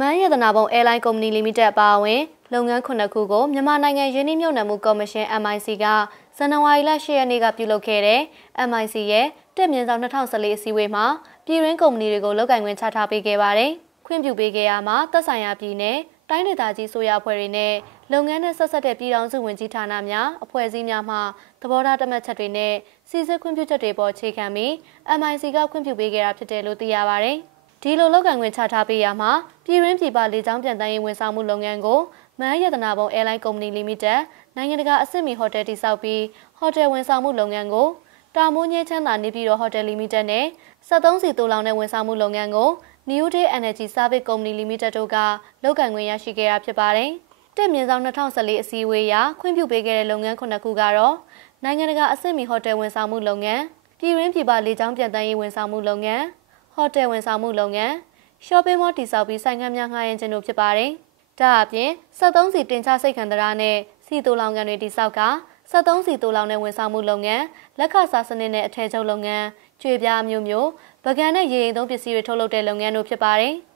မန်းရတနာပုံ Airline Company Limited အပါအဝင်လုပ်ငန်းခုနှစ်ခုကိုမြန်မာနိုင်ငံရင်းနှီးမြှုပ်နှံမှုကော်မရှင် MIC ကဇန်နဝါရီလ10ရက်နေ့ကပြုလုပ်ခဲ့တဲ့ MIC ရဲ့တက်မြင့်ဆောင်2014အစည်းအဝေးမှာပြည်ရင်းကုမ္ပဏီတွေကိုလုပ်ကိုင်ခွင့်ချထားပေးခဲ့ပါတယ်။ခွင့်ပြုပေးခဲ့ရမှာသက်ဆိုင်ရာပြည်နယ်တိုင်းဒေသကြီးဆိုရအဖွဲ့တွေနဲ့လုပ်ငန်းနဲ့ဆက်ဆက်တဲ့ပြည်ထောင်စုဝင်ကြီးဌာနများအဖွဲ့အစည်းများမှသဘောထားတမတ်ချက်တွေနဲ့စီစစ်ခွင့်ပြုချက်တွေပေါ်အခြေခံပြီး MIC ကခွင့်ပြုပေးခဲ့တာဖြစ်တယ်လို့သိရပါတယ်။ ဒီလိုလောက်ကန်ခွင့်ချထားပေးရမှာပြည်ရင်းပြည်ပလေကြောင်းပြန်တမ်းရေးဝန်ဆောင်မှုလုပ်ငန်းကိုမန်းရတနာဘုံ Airline Company Limited နိုင်ငံတကာအဆင့်မီဟိုတယ်တည်ဆောက်ပြီးဟိုတယ်ဝန်ဆောင်မှုလုပ်ငန်းကိုတာမိုးညဲချမ်းသာနေပြည်တော်ဟိုတယ်လီမိတက်နဲ့73စီတူလောင်တဲ့ဝန်ဆောင်မှုလုပ်ငန်းကို New Day Energy Service Company Limited တို့ကလုပ်ကိုင်ခွင့်ရရှိခဲ့တာဖြစ်ပါတယ်။တက်မြင့်ဆောင်2014အစည်းအဝေးအရခွင့်ပြုပေးခဲ့တဲ့လုပ်ငန်းခုနှစ်ခုကတော့နိုင်ငံတကာအဆင့်မီဟိုတယ်ဝန်ဆောင်မှုလုပ်ငန်းပြည်ရင်းပြည်ပလေကြောင်းပြန်တမ်းရေးဝန်ဆောင်မှုလုပ်ငန်း ဟိုတယ်ဝန်ဆောင်မှုလုပ်ငန်း shopping mall တည်ဆောက်ပြီးဆိုင်ခန်းများငှားရမ်းခြင်းတို့ဖြစ်ပါတယ်။ဒါအပြင်73စီတင်ချစိတ်ခံတရားနဲ့စီတူလောင်ကန်တွေတည်ဆောက်က73စီတူလောင်တဲ့ဝန်ဆောင်မှုလုပ်ငန်းလက်ခစားစနစ်နဲ့အထည်ချုပ်လုပ်ငန်းကျွေပြားမျိုးမျိုးဗကန်နဲ့ရေရင်သုံးပစ္စည်းတွေထုတ်လုပ်တဲ့လုပ်ငန်းတို့ဖြစ်ပါတယ်။